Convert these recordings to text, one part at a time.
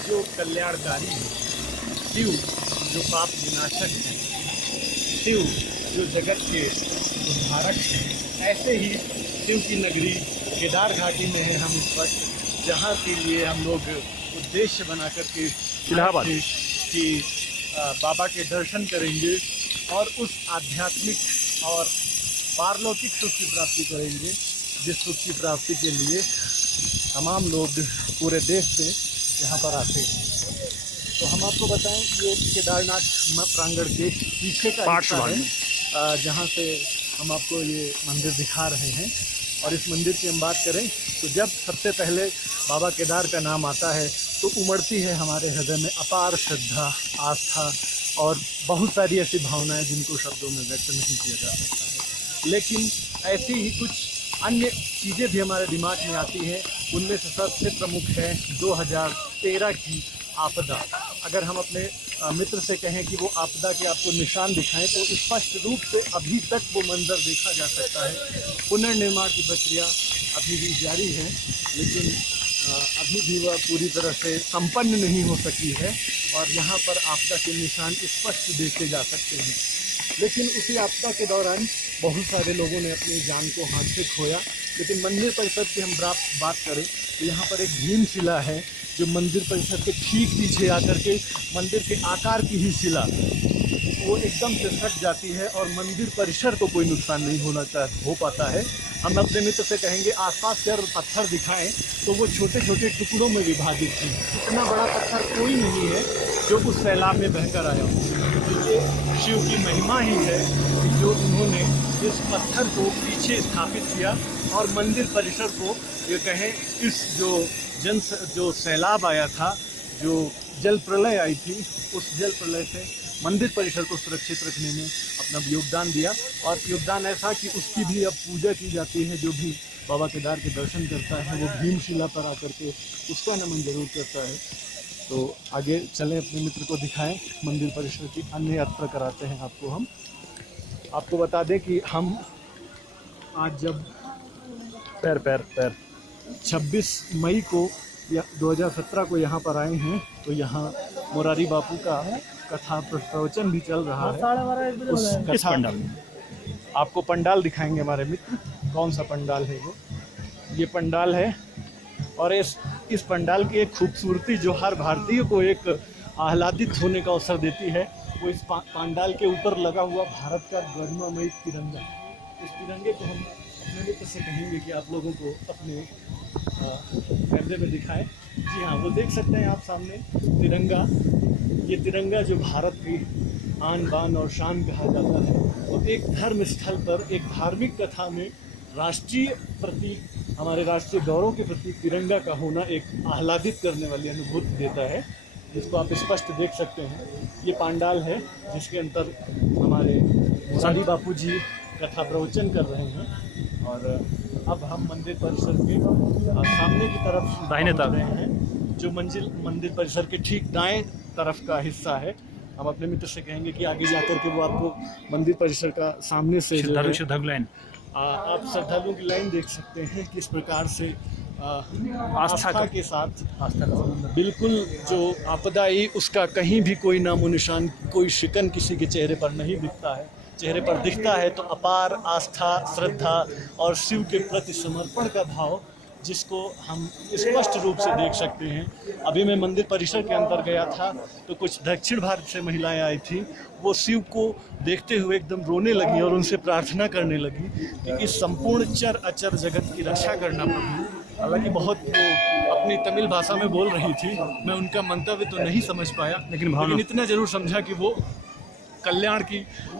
जो कल्याणकारी है, शिव जो पाप विनाशक है, शिव जो जगत के उद्धारक हैं, ऐसे ही शिव की नगरी केदार घाटी में है हम इस वक्त, जहाँ के लिए हम लोग उद्देश्य बना करके इलाहाबाद कि बाबा के दर्शन करेंगे और उस आध्यात्मिक और पारलौकिक सुख की प्राप्ति करेंगे, जिस सुख की प्राप्ति के लिए तमाम लोग पूरे देश से यहाँ पर आते हैं। तो हम आपको बताएं कि ये केदारनाथ प्रांगण के पीछे का हिस्सा है, जहाँ से हम आपको ये मंदिर दिखा रहे हैं। और इस मंदिर की हम बात करें तो जब सबसे पहले बाबा केदार का नाम आता है तो उमड़ती है हमारे हृदय में अपार श्रद्धा, आस्था और बहुत सारी ऐसी भावनाएं जिनको शब्दों में व्यक्त नहीं किया जा सकता है। लेकिन ऐसी ही कुछ अन्य चीज़ें भी हमारे दिमाग में आती हैं। उनमें से सबसे प्रमुख है 2013 की आपदा। अगर हम अपने मित्र से कहें कि वो आपदा के आपको निशान दिखाएं तो स्पष्ट रूप से अभी तक वो मंजर देखा जा सकता है। पुनर्निर्माण की प्रक्रिया अभी भी जारी है, लेकिन अभी भी वह पूरी तरह से संपन्न नहीं हो सकी है और यहाँ पर आपदा के निशान स्पष्ट देखे जा सकते हैं। लेकिन उसी आपदा के दौरान बहुत सारे लोगों ने अपनी जान को हाथ से खोया। लेकिन मंदिर परिसर की हम बात करें तो यहाँ पर एक भीमशिला है जो मंदिर परिसर के ठीक पीछे आकर के मंदिर के आकार की ही शिला वो एकदम से सट जाती है और मंदिर परिसर को कोई नुकसान नहीं हो पाता है। हम अपने मित्र से कहेंगे आसपास के अगर पत्थर दिखाएं तो वो छोटे छोटे टुकड़ों में विभाजित हैं। इतना बड़ा पत्थर कोई नहीं है जो उस सैलाब में बहकर आया हो। ये शिव की महिमा ही है जो उन्होंने इस पत्थर को पीछे स्थापित किया और मंदिर परिसर को ये कहें इस जो सैलाब आया था, जो जल प्रलय आई थी, उस जल प्रलय से मंदिर परिसर को सुरक्षित रखने में अपना योगदान दिया। और योगदान ऐसा कि उसकी भी अब पूजा की जाती है। जो भी बाबा केदार के दर्शन करता है वो भीमशिला पर आकर के उसका नमन जरूर करता है। तो आगे चलें, अपने मित्र को दिखाएं मंदिर परिसर की अन्य यात्रा कराते हैं आपको। हम आपको बता दें कि हम आज जब पैर 26 मई को 2017 को यहाँ पर आए हैं तो यहाँ मोरारी बापू का कथा प्रवचन भी चल रहा है। उस कथा पंडाल आपको पंडाल दिखाएंगे हमारे मित्र। कौन सा पंडाल है वो? ये पंडाल है और इस पंडाल की एक खूबसूरती जो हर भारतीय को एक आह्लादित होने का अवसर देती है वो इस पंडाल के ऊपर लगा हुआ भारत का गरिमामयी तिरंगा। इस तिरंगे को हम अपने मित्र से कहेंगे कि आप लोगों को अपने कैमरे में दिखाएं। जी हाँ, वो देख सकते हैं आप सामने तिरंगा। ये तिरंगा जो भारत की आन बान और शान कहा जाता है, वो एक धर्म स्थल पर एक धार्मिक कथा में राष्ट्रीय प्रतीक, हमारे राष्ट्रीय गौरव के प्रतीक तिरंगा का होना एक आह्लादित करने वाली अनुभूति देता है, जिसको आप स्पष्ट देख सकते हैं। ये पंडाल है जिसके अंदर हमारे मोरारी बापू जी कथा प्रवचन कर रहे हैं। और अब हम मंदिर परिसर के सामने की तरफ दाहिने तरफ रहे हैं, जो मंदिर परिसर के ठीक दाएं तरफ का हिस्सा है। हम अपने मित्र से कहेंगे कि आगे जाकर के वो आपको मंदिर परिसर का सामने से श्रद्धालु लाइन आप श्रद्धालुओं की लाइन देख सकते हैं किस प्रकार से आस्था के साथ बिल्कुल जो आपदा आई उसका कहीं भी कोई नामो निशान, कोई शिकन किसी के चेहरे पर नहीं दिखता है। चेहरे पर दिखता है तो अपार आस्था, श्रद्धा और शिव के प्रति समर्पण का भाव, जिसको हम स्पष्ट रूप से देख सकते हैं। अभी मैं मंदिर परिसर के अंदर गया था तो कुछ दक्षिण भारत से महिलाएं आई थी। वो शिव को देखते हुए एकदम रोने लगी और उनसे प्रार्थना करने लगी कि इस संपूर्ण चर अचर जगत की रक्षा करना प्रभु। हालांकि बहुत वो अपनी तमिल भाषा में बोल रही थी, मैं उनका मंतव्य तो नहीं समझ पाया, लेकिन इतना जरूर समझा कि वो कल्याण की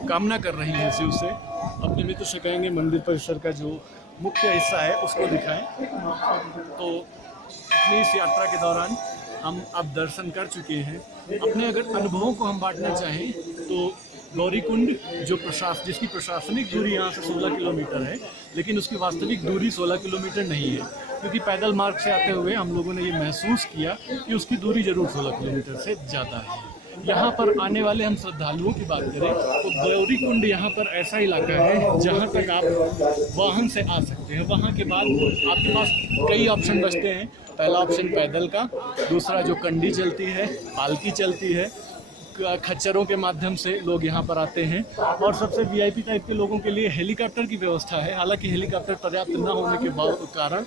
कामना कर रही है शिव से। अपने मित्र से कहेंगे मंदिर परिसर का जो मुख्य हिस्सा है उसको दिखाएं। तो अपनी इस यात्रा के दौरान हम अब दर्शन कर चुके हैं। अपने अगर अनुभवों को हम बांटना चाहें तो गौरीकुंड जिसकी प्रशासनिक दूरी यहाँ से 16 किलोमीटर है, लेकिन उसकी वास्तविक दूरी 16 किलोमीटर नहीं है, क्योंकि पैदल मार्ग से आते हुए हम लोगों ने ये महसूस किया कि उसकी दूरी जरूर 16 किलोमीटर से ज़्यादा है। यहाँ पर आने वाले हम श्रद्धालुओं की बात करें तो गौरीकुंड यहाँ पर ऐसा इलाका है जहाँ तक आप वाहन से आ सकते हैं। वहाँ के बाद आपके पास कई ऑप्शन बचते हैं। पहला ऑप्शन पैदल का, दूसरा जो कंडी चलती है, पालकी चलती है, खच्चरों के माध्यम से लोग यहाँ पर आते हैं, और सबसे वीआईपी टाइप के लोगों के लिए हेलीकॉप्टर की व्यवस्था है। हालांकि हेलीकॉप्टर पर्याप्त न होने के कारण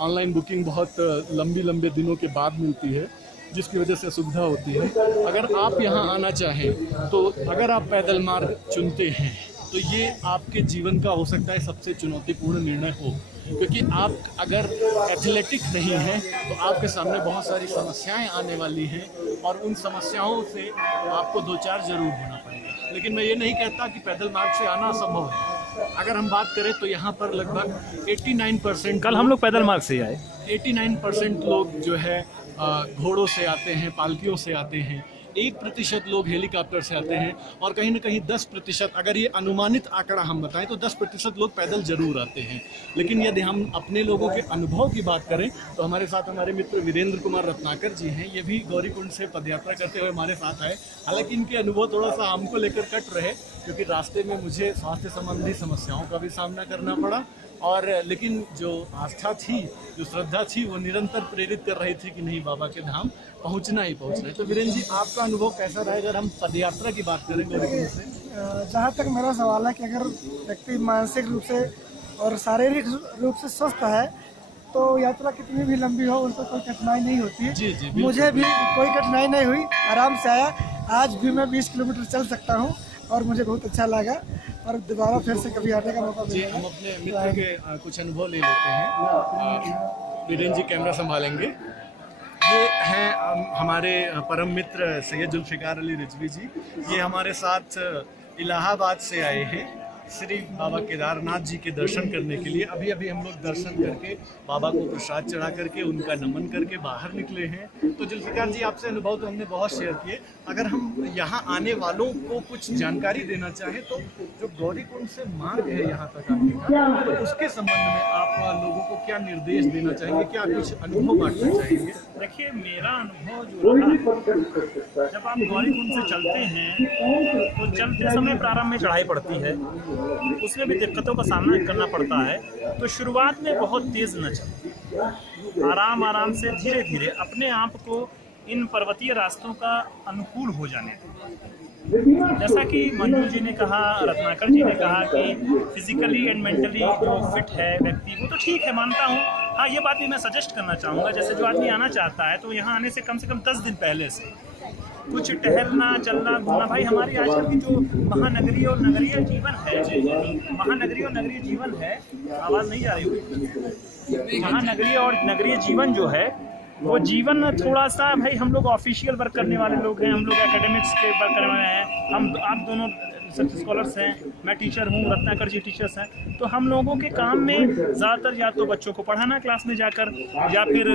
ऑनलाइन बुकिंग बहुत लंबे दिनों के बाद मिलती है, जिसकी वजह से सुविधा होती है। अगर आप यहाँ आना चाहें तो अगर आप पैदल मार्ग चुनते हैं तो ये आपके जीवन का हो सकता है सबसे चुनौतीपूर्ण निर्णय हो, क्योंकि आप अगर एथलेटिक नहीं हैं तो आपके सामने बहुत सारी समस्याएं आने वाली हैं, और उन समस्याओं से आपको दो चार जरूर होना पड़ेगा। लेकिन मैं ये नहीं कहता कि पैदल मार्ग से आना असंभव है। अगर हम बात करें तो यहाँ पर लगभग 89%, कल हम लोग पैदल मार्ग से आए, 89% लोग जो है घोड़ों से आते हैं, पालकियों से आते हैं, 1% लोग हेलीकॉप्टर से आते हैं, और कहीं ना कहीं 10%, अगर ये अनुमानित आंकड़ा हम बताएं तो 10% लोग पैदल जरूर आते हैं। लेकिन यदि हम अपने लोगों के अनुभव की बात करें तो हमारे साथ हमारे मित्र वीरेंद्र कुमार रत्नाकर जी हैं। ये भी गौरीकुंड से पदयात्रा करते हुए हमारे साथ आए। हालांकि इनके अनुभव थोड़ा सा हमको लेकर कट रहे, क्योंकि रास्ते में मुझे स्वास्थ्य संबंधी समस्याओं का भी सामना करना पड़ा, और लेकिन जो आस्था थी, जो श्रद्धा थी, वो निरंतर प्रेरित कर रही थी कि नहीं, बाबा के धाम पहुंचना ही पहुंचना है। तो वीरेंद्र जी, आपका अनुभव कैसा रहा अगर हम पदयात्रा की बात करें गौरीकुंड से? जहाँ तक मेरा सवाल है कि अगर व्यक्ति मानसिक रूप से और शारीरिक रूप से स्वस्थ है तो यात्रा कितनी भी लंबी हो उनको कोई कठिनाई नहीं होती है। जी, मुझे भी कोई कठिनाई नहीं हुई, आराम से आया। आज भी मैं 20 किलोमीटर चल सकता हूँ और मुझे बहुत अच्छा लगा, और दोबारा फिर से कभी आने का मौका जी। हम अपने मित्र के कुछ अनुभव ले लेते हैं। वीरेंद्र जी कैमरा संभालेंगे। ये हैं हमारे परम मित्र सैयद जुल्फिकार अली रिजवी जी। ये हमारे साथ इलाहाबाद से आए हैं श्री बाबा केदारनाथ जी के दर्शन करने के लिए। अभी अभी हम लोग दर्शन करके बाबा को प्रसाद चढ़ा करके उनका नमन करके बाहर निकले हैं। तो जुल्फिकार जी, आपसे अनुभव तो हमने बहुत शेयर किए। अगर हम यहाँ आने वालों को कुछ जानकारी देना चाहें तो जो गौरीकुंड से मार्ग है यहाँ तक आने का, तो उसके संबंध में आप लोगों को क्या निर्देश देना चाहेंगे, क्या कुछ अनुभव बांटना चाहेंगे? देखिए, मेरा अनुभव जो रहा, जब आप गौरीकुंड से चलते हैं तो चलते समय प्रारंभ में चढ़ाई पड़ती है, उसमें भी दिक्कतों का सामना करना पड़ता है। तो शुरुआत में बहुत तेज न चलें, आराम से धीरे धीरे अपने आप को इन पर्वतीय रास्तों का अनुकूल हो जाने दें। जैसा कि मंजू जी ने कहा, रत्नाकर जी ने कहा कि फिजिकली एंड मेंटली जो फिट है व्यक्ति, वो तो ठीक है, मानता हूँ। हाँ, ये बात भी मैं सजेस्ट करना चाहूँगा, जैसे जो आदमी आना चाहता है तो यहाँ आने से कम 10 दिन पहले से कुछ टहलना, चलना, घूमना। भाई, हमारी आजकल की जो महानगरीय और नगरीय जीवन है, महानगरीय और नगरीय जीवन है, आवाज़ नहीं जा रही होगी, महानगरीय और नगरीय जीवन जो है वो जीवन थोड़ा सा, भाई हम लोग ऑफिशियल वर्क करने वाले लोग हैं, हम लोग एकेडमिक्स के वर्क करने वाले हैं, आप दोनों रिसर्च स्कॉलर्स हैं, मैं टीचर हूँ, रत्नाकर जी टीचर्स हैं। तो हम लोगों के काम में ज़्यादातर या तो बच्चों को पढ़ाना क्लास में जाकर, या फिर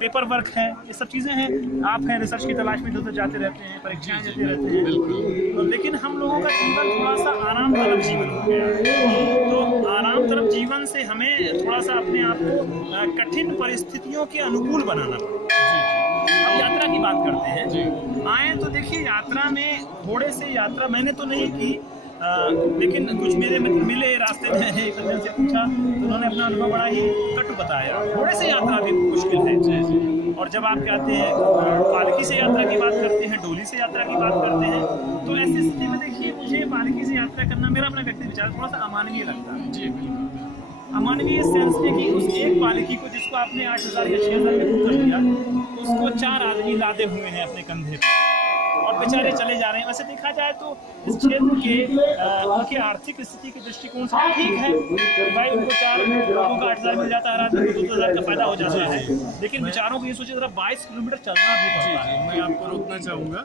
पेपर वर्क है, ये सब चीज़ें हैं। आप हैं रिसर्च की तलाश में इधर जाते रहते हैं, परीक्षाएं देते रहते हैं। तो लेकिन हम लोगों का जीवन थोड़ा सा आराम तलब जीवन हो गया। तो आराम तलब जीवन से हमें थोड़ा सा अपने आप को कठिन परिस्थितियों के अनुकूल बनाना पड़ेगा। अब यात्रा की बात करते हैं। आए तो देखिए, यात्रा में घोड़े से यात्रा मैंने तो नहीं की, लेकिन कुछ मेरे मित्र मिले रास्ते में, एक सज्जन से पूछा तो उन्होंने अपना अनुभव बड़ा ही कटु बताया। घोड़े से यात्रा भी मुश्किल है। और जब आप कहते हैं पालकी से यात्रा की बात करते हैं, डोली से यात्रा की बात करते हैं, तो ऐसी स्थिति में देखिए, मुझे पालकी से यात्रा करना, मेरा अपना व्यक्तिगत विचार, थोड़ा सा अमानवीय लगता है। जी, अमानवीय सेंस में कि उस एक पालकी को जिसको आपने 8000 या 6000 में बुक कर दिया, उसको 4 आदमी लादे हुए हैं अपने कंधे पर और बेचारे चले जा रहे हैं। वैसे देखा जाए तो इस क्षेत्र के उनकी आर्थिक स्थिति के दृष्टिकोण से ठीक है कि भाई उनको 4 लोगों का 8000 मिल जाता है, हर आदमी को 2000 का फायदा हो जाता है। लेकिन बेचारों को ये सोचिए, जरा 22 किलोमीटर चलना भी पड़ता है। मैं आपको रोकना चाहूँगा।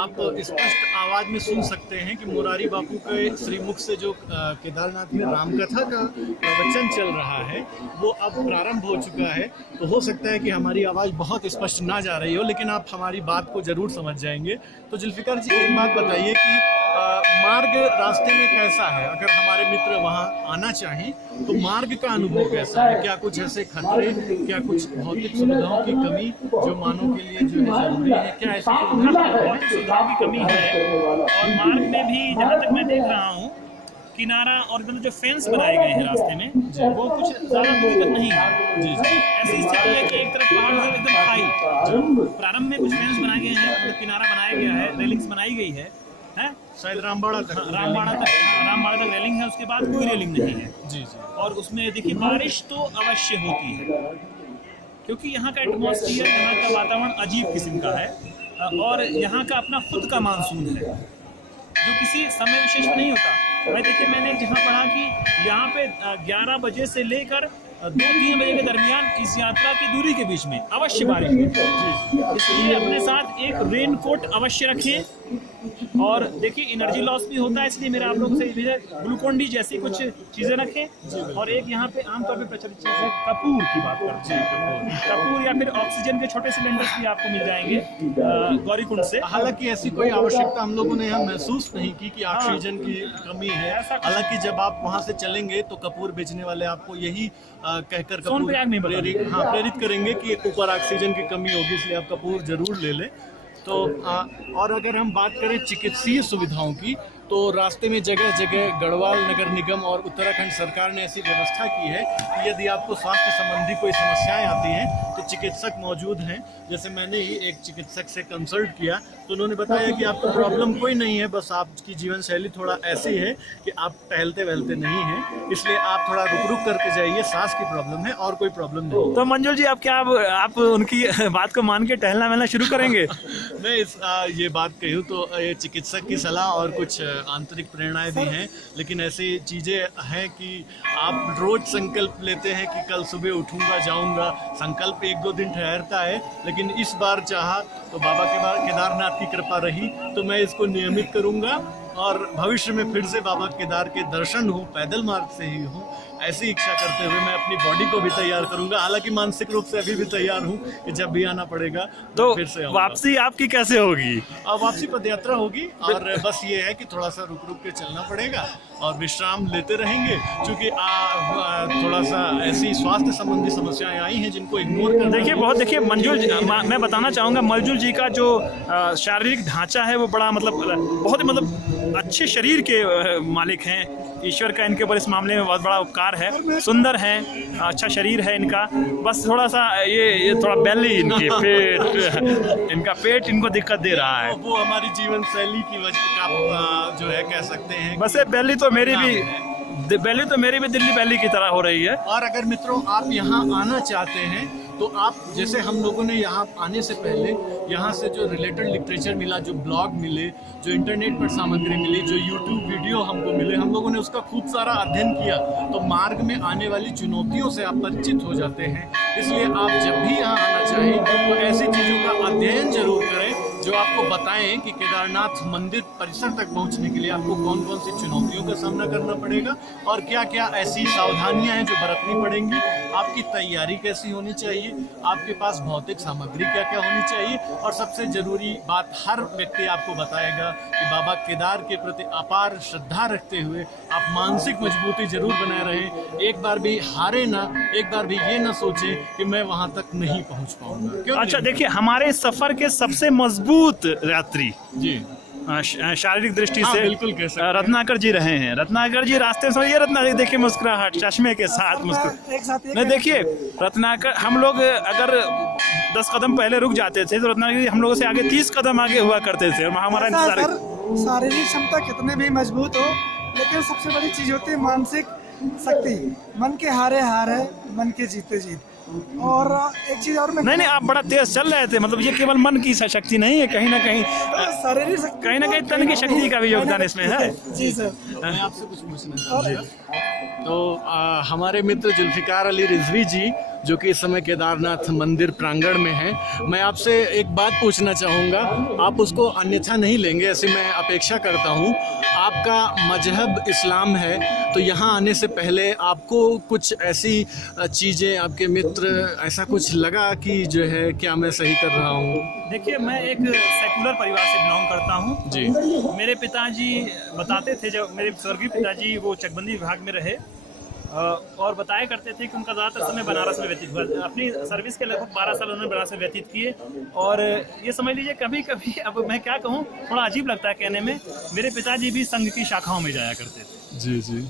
आप स्पष्ट आवाज़ में सुन सकते हैं कि मुरारी बापू के श्रीमुख से जो केदारनाथ में रामकथा का प्रवचन चल रहा है वो अब प्रारंभ हो चुका है। तो हो सकता है कि हमारी आवाज़ बहुत स्पष्ट ना जा रही हो, लेकिन आप हमारी बात को ज़रूर समझ जाएंगे। तो जुल्फिकार जी एक बात बताइए कि मार्ग रास्ते में कैसा है? अगर हमारे मित्र वहाँ आना चाहें तो मार्ग का अनुभव कैसा है? क्या कुछ ऐसे खतरे, क्या कुछ भौतिक सुविधाओं की कमी जो मानव के लिए जो है जरूरी है? क्या ऐसी भौतिक सुविधाओं की कमी है और मार्ग में भी जहाँ तक मैं देख रहा हूँ किनारा और मतलब जो फेंस बनाए गए हैं रास्ते में वो कुछ ज़्यादा दूर तक नहीं है। जी जी ऐसी स्थिति है कि एक तरफ पहाड़ है एकदम खाई, प्रारंभ में कुछ फेंस बनाए गए हैं, मतलब किनारा बनाया गया है, रेलिंग्स बनाई गई है शायद रामबाड़ा तक रामबाड़ा तक रेलिंग है, उसके बाद कोई रेलिंग नहीं है। जी जी और उसमें देखिए बारिश तो अवश्य होती है क्योंकि यहाँ का एटमॉस्फियर, यहाँ का वातावरण अजीब किस्म का है और यहाँ का अपना खुद का मानसून है जो किसी समय विशेष में नहीं होता। भाई देखिए मैंने जहाँ पढ़ा कि यहाँ पे 11 बजे से लेकर 2-3 बजे के दरमियान इस यात्रा की दूरी के बीच में अवश्य बारिश होती है, इसलिए अपने साथ एक रेन कोट अवश्य रखें। और देखिए एनर्जी लॉस भी होता है, इसलिए मेरा आप लोगों से ग्लूकोन डी जैसी कुछ चीज़ें रखें। और एक यहाँ पे आमतौर पे प्रचलित चीज़ है कपूर की बात करते हैं, कपूर या फिर ऑक्सीजन के छोटे सिलेंडर्स भी आपको मिल जाएंगे गौरीकुंड से। हालांकि ऐसी कोई आवश्यकता हम लोगों ने यहाँ महसूस नहीं की कि ऑक्सीजन की कमी है। हालांकि जब आप वहाँ से चलेंगे तो कपूर बेचने वाले आपको यही कहकर कपूर प्रेरित करेंगे कि ऊपर ऑक्सीजन की कमी होगी, इसलिए आप कपूर जरूर ले लें। तो और अगर हम बात करें चिकित्सीय सुविधाओं की तो रास्ते में जगह जगह गढ़वाल नगर निगम और उत्तराखंड सरकार ने ऐसी व्यवस्था की है कि यदि आपको स्वास्थ्य संबंधी कोई समस्याएं आती हैं तो चिकित्सक मौजूद हैं। जैसे मैंने ही एक चिकित्सक से कंसल्ट किया तो उन्होंने बताया कि आपको प्रॉब्लम कोई नहीं है, बस आपकी जीवन शैली थोड़ा ऐसी है कि आप टहलते वहलते नहीं हैं, इसलिए आप थोड़ा रुक रुक करके जाइए, सांस की प्रॉब्लम है और कोई प्रॉब्लम नहीं। तो मंजुल जी आप क्या आप उनकी बात को मान के टहलना वहलना शुरू करेंगे? मैं ये बात कहूँ तो ये चिकित्सक की सलाह और कुछ आंतरिक प्रेरणाएं भी हैं, लेकिन ऐसी चीज़ें हैं कि आप रोज संकल्प लेते हैं कि कल सुबह उठूंगा जाऊंगा, संकल्प 1-2 दिन ठहरता है, लेकिन इस बार चाहा तो बाबा केदारनाथ की कृपा रही तो मैं इसको नियमित करूंगा और भविष्य में फिर से बाबा केदार के दर्शन हो, पैदल मार्ग से ही हो, ऐसी इच्छा करते हुए मैं अपनी बॉडी को भी तैयार करूंगा। हालांकि मानसिक रूप से अभी भी तैयार हूं कि जब भी आना पड़ेगा तो फिर से वापसी आपकी कैसे होगी? वापसी पद यात्रा होगी और बस ये है कि थोड़ा सा रुक रुक के चलना पड़ेगा और विश्राम लेते रहेंगे, क्योंकि थोड़ा सा ऐसी स्वास्थ्य संबंधी समस्याएं आई हैं जिनको इग्नोर कर। देखिए मंजुल मैं बताना चाहूँगा मंजुल जी का जो शारीरिक ढांचा है वो बड़ा बहुत ही अच्छे शरीर के मालिक हैं। ईश्वर का इनके ऊपर इस मामले में बहुत बड़ा उपकार है, सुंदर हैं, अच्छा शरीर है इनका, बस थोड़ा सा ये थोड़ा बेली इनका पेट इनको दिक्कत दे रहा है। वो हमारी जीवन शैली की वजह का जो है कह सकते हैं। बस बेली तो मेरी भी दिल्ली बेली की तरह हो रही है। और अगर मित्रों आप यहाँ आना चाहते हैं तो आप जैसे हम लोगों ने यहाँ आने से पहले यहाँ से जो रिलेटेड लिटरेचर मिला, जो ब्लॉग मिले, जो इंटरनेट पर सामग्री मिली, जो यूट्यूब वीडियो हमको मिले, हम लोगों ने उसका खूब सारा अध्ययन किया, तो मार्ग में आने वाली चुनौतियों से आप परिचित हो जाते हैं। इसलिए आप जब भी यहाँ आना चाहें तो ऐसी चीज़ों का अध्ययन जरूर करें जो आपको बताएं कि केदारनाथ मंदिर परिसर तक पहुंचने के लिए आपको कौन कौन सी चुनौतियों का सामना करना पड़ेगा और क्या क्या ऐसी सावधानियां हैं जो बरतनी पड़ेंगी, आपकी तैयारी कैसी होनी चाहिए, आपके पास भौतिक सामग्री क्या क्या होनी चाहिए, और सबसे जरूरी बात हर व्यक्ति आपको बताएगा कि बाबा केदार के प्रति अपार श्रद्धा रखते हुए आप मानसिक मजबूती जरूर बनाए रहें। एक बार भी हारे ना, एक बार भी ये ना सोचें कि मैं वहाँ तक नहीं पहुँच पाऊंगा। अच्छा देखिए हमारे सफर के सबसे मजबूत यात्री जी शारीरिक दृष्टि से बिल्कुल कह सकते हैं रत्नाकर जी रहे हैं। रत्नाकर जी रास्ते में ये रत्नाकर देखिए मुस्कुराहट चश्मे के साथ नहीं देखिए रत्नाकर, हम लोग अगर 10 कदम पहले रुक जाते थे तो रत्नाकर जी हम लोगों से आगे 30 कदम आगे हुआ करते थे और हमारा शारीरिक क्षमता कितने भी मजबूत हो, लेकिन सबसे बड़ी चीज होती है मानसिक शक्ति। मन के हारे हार है, मन के जीते जीत। और एक चीज और नहीं आप बड़ा तेज चल रहे थे, मतलब ये केवल मन की शक्ति नहीं है, कहीं ना कहीं शारीरिक शक्ति, कहीं ना कहीं तन की शक्ति का भी योगदान इसमें है। जी सर, मैं आपसे कुछ पूछना चाहूँगा। तो हमारे मित्र जुल्फ़िकार अली रिजवी जी जो कि इस समय केदारनाथ मंदिर प्रांगण में हैं, मैं आपसे एक बात पूछना चाहूँगा, आप उसको अन्यथा नहीं लेंगे ऐसी मैं अपेक्षा करता हूँ। आपका मजहब इस्लाम है, तो यहाँ आने से पहले आपको कुछ ऐसी चीज़ें, आपके मित्र, ऐसा कुछ लगा कि जो है क्या मैं सही कर रहा हूँ? देखिए, मैं एक सेकुलर परिवार से बिलोंग करता हूँ जी। मेरे पिताजी बताते थे, जब मेरे स्वर्गीय पिताजी वो चकबंदी विभाग में रहे और बताया करते थे कि उनका ज़्यादातर समय बनारस में व्यतीत हुआ। अपनी सर्विस के लगभग 12 साल उन्होंने बनारस में व्यतीत किए। और ये समझ लीजिए, कभी कभी, अब मैं क्या कहूँ, थोड़ा अजीब लगता है कहने में, मेरे पिताजी भी संघ की शाखाओं में जाया करते थे। जी जी।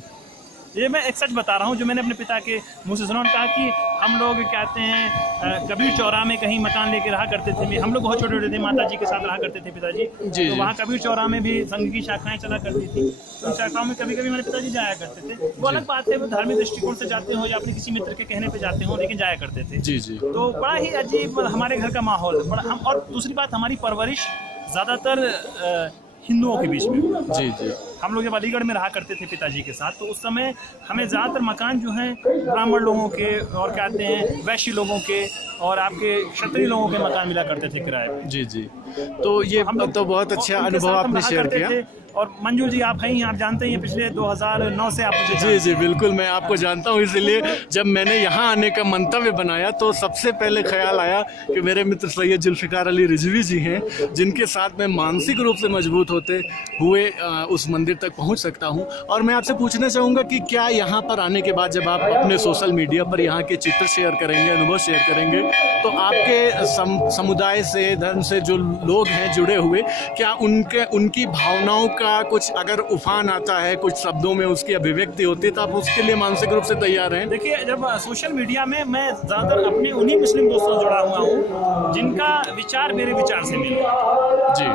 ये मैं एक सच बता रहा हूँ जो मैंने अपने पिता के मुँह से सुना। उन्होंने कहा कि हम लोग कहते हैं कबीर चौराहा में कहीं मकान लेके रहा करते थे। हम लोग बहुत छोटे छोटे थे, माता जी के साथ रहा करते थे पिताजी। जी, तो वहाँ कबीर चौराहा में भी संघ की शाखाएं चला करती थी। तो उन शाखाओं में कभी कभी मेरे पिताजी जाया करते थे। वो अलग बात है, वो धार्मिक दृष्टिकोण से जाते हो या अपने किसी मित्र के कहने पे जाते हो, लेकिन जाया करते थे। जी जी। तो बड़ा ही अजीब हमारे घर का माहौल। और दूसरी बात, हमारी परवरिश ज़्यादातर हिंदुओं के बीच में। जी जी। हम लोग जब अलीगढ़ में रहा करते थे पिताजी के साथ, तो उस समय हमें ज़्यादातर मकान जो हैं ब्राह्मण लोगों के और कहते हैं वैश्य लोगों के और आपके क्षत्रिय लोगों के मकान मिला करते थे किराए पे। जी जी। तो ये हम तो बहुत अच्छा अनुभव आपने शेयर किया। और मंजूर जी, आप हैं, आप जानते हैं पिछले 2009 से आप मुझे जी जी बिल्कुल, मैं आपको जानता हूँ। इसलिए जब मैंने यहाँ आने का मंतव्य बनाया तो सबसे पहले ख्याल आया कि मेरे मित्र सैयद जुल्फ़िकार अली रिजवी जी हैं, जिनके साथ मैं मानसिक रूप से मजबूत होते हुए उस मंदिर तक पहुँच सकता हूँ। और मैं आपसे पूछना चाहूँगा कि क्या यहाँ पर आने के बाद जब आप अपने सोशल मीडिया पर यहाँ के चित्र शेयर करेंगे, अनुभव शेयर करेंगे, तो आपके समुदाय से, धर्म से जो लोग हैं जुड़े हुए, क्या उनकी भावनाओं का कुछ अगर उफान आता है, कुछ शब्दों में उसकी अभिव्यक्ति होती है, तो आप उसके लिए मानसिक रूप से तैयार हैं? देखिए, जब सोशल मीडिया में मैं ज़्यादातर अपने उन्हीं मुस्लिम दोस्तों से जुड़ा हुआ हूँ जिनका विचार मेरे विचार से मिले। जी।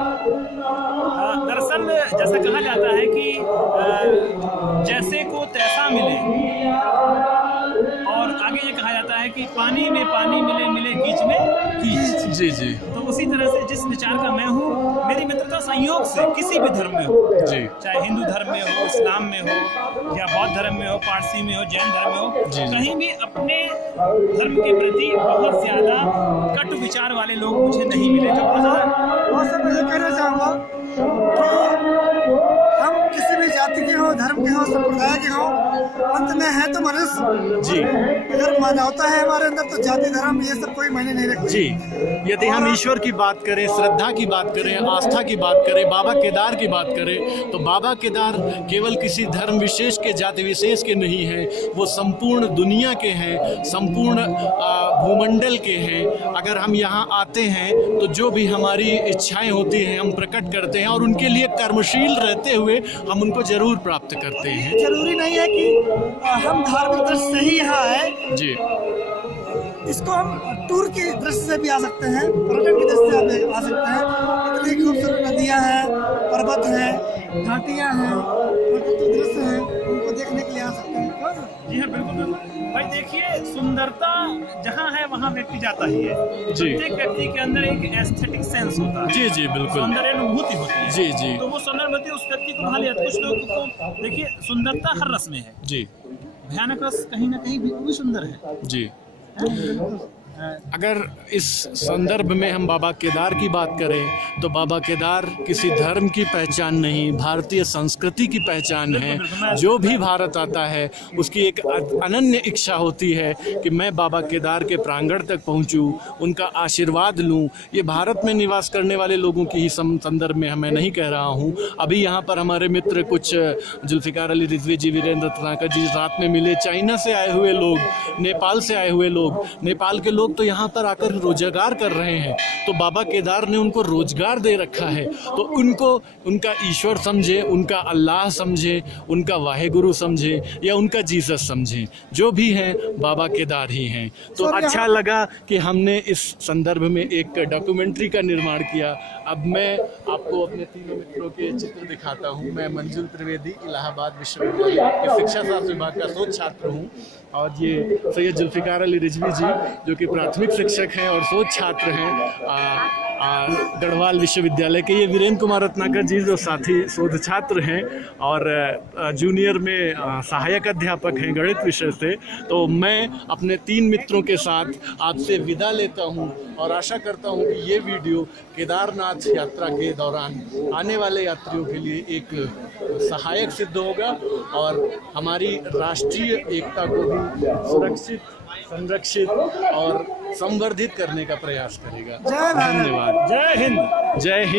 दरअसल जैसा कहा जाता है कि जैसे को तैसा मिले, और आगे ये कहा जाता है कि पानी में पानी मिले, मिले कीच में कीच। जी जी। तो उसी तरह से जिस विचार का मैं हूँ, मेरी मित्रता संयोग से किसी भी धर्म में हो, जी, चाहे हिंदू धर्म में हो, इस्लाम में हो, या बौद्ध धर्म में हो, पारसी में हो, जैन धर्म में हो, कहीं भी अपने धर्म के प्रति बहुत ज्यादा कटु विचार वाले लोग मुझे नहीं मिले। जो बहुत सब मैं ये कहना चाहूँगा कि हम किसी भी जाति के हो, धर्म के हो, संप्रदाय के हो, अंत में है तो मनुष्य। जी। अगर मानवता है हमारे अंदर तो जाति धर्म ये सब कोई मायने नहीं रखती। जी। यदि हम ईश्वर की बात करें, श्रद्धा की बात करें, आस्था की बात करें, बाबा केदार की बात करें, तो बाबा केदार केवल किसी धर्म विशेष के, जाति विशेष के नहीं हैं, वो संपूर्ण दुनिया के हैं, संपूर्ण भूमंडल के हैं। अगर हम यहाँ आते हैं तो जो भी हमारी इच्छाएं होती हैं हम प्रकट करते हैं, और उनके लिए कर्मशील रहते हुए हम उनको जरूर प्राप्त करते हैं। जरूरी नहीं है कि हम धार्मिक दृष्टि से ही यहाँ आए। जी। इसको हम टूर की दृष्टि से भी आ सकते हैं, पर्यटन की दृष्टि से भी आ सकते हैं। इतनी खूबसूरत नदियाँ हैं, पर्वत हैं, घाटियाँ हैं, प्राकृतिक दृश्य हैं, उनको देखने के लिए आ सकते हैं। जी हाँ, बिल्कुल बिल्कुल भाई। देखिए, सुंदरता जहाँ है वहाँ व्यक्ति जाता ही है। प्रत्येक व्यक्ति के अंदर एक एस्थेटिक सेंस होता है। जी जी बिल्कुल, सौंदर्य अनुभूति होती है। जी जी। तो वो सौंदर्य अनुभूति उस व्यक्ति को भा लेती है। कुछ लोगों को देखिए, सुंदरता हर रस में है। जी। भयानक रस कहीं ना कहीं भी सुंदर है। जी। अगर इस संदर्भ में हम बाबा केदार की बात करें तो बाबा केदार किसी धर्म की पहचान नहीं, भारतीय संस्कृति की पहचान है। जो भी भारत आता है उसकी एक अनन्य इच्छा होती है कि मैं बाबा केदार के प्रांगण तक पहुंचूं, उनका आशीर्वाद लूं। ये भारत में निवास करने वाले लोगों की ही संदर्भ में मैं नहीं कह रहा हूं। अभी यहाँ पर हमारे मित्र कुछ जुल्फ़िकार अली रिजवी जी, वीरेंद्र तनाकर जी रात में मिले, चाइना से आए हुए लोग, नेपाल से आए हुए लोग। नेपाल के लोग तो यहाँ पर आकर रोजगार कर रहे हैं, तो बाबा केदार ने उनको रोजगार दे रखा है। तो उनको उनका ईश्वर समझे, उनका अल्लाह समझे, उनका वाहेगुरु समझे या उनका जीसस समझे, जो भी हैं बाबा केदार ही हैं। तो अच्छा लगा कि हमने इस संदर्भ में एक डॉक्यूमेंट्री का निर्माण किया। अब मैं आपको अपने तीनों मित्रों के चित्र दिखाता हूँ। मैं मंजुल त्रिवेदी, इलाहाबाद विश्वविद्यालय के शिक्षा शास्त्र विभाग का शोध छात्र हूँ, और ये सैयद जुल्फ़िकार अली रिजवी जी जो कि प्राथमिक शिक्षक हैं और शोध छात्र हैं। गढ़वाल विश्वविद्यालय के। ये वीरेंद्र कुमार रत्नाकर जी जो साथी शोध छात्र हैं और जूनियर में सहायक अध्यापक हैं गणित विषय से। तो मैं अपने 3 मित्रों के साथ आपसे विदा लेता हूं और आशा करता हूं कि ये वीडियो केदारनाथ यात्रा के दौरान आने वाले यात्रियों के लिए एक सहायक सिद्ध होगा और हमारी राष्ट्रीय एकता को भी सुरक्षित, संरक्षित और संवर्धित करने का प्रयास करेगा। जय भारत। धन्यवाद। जय हिंद। जय हिंद।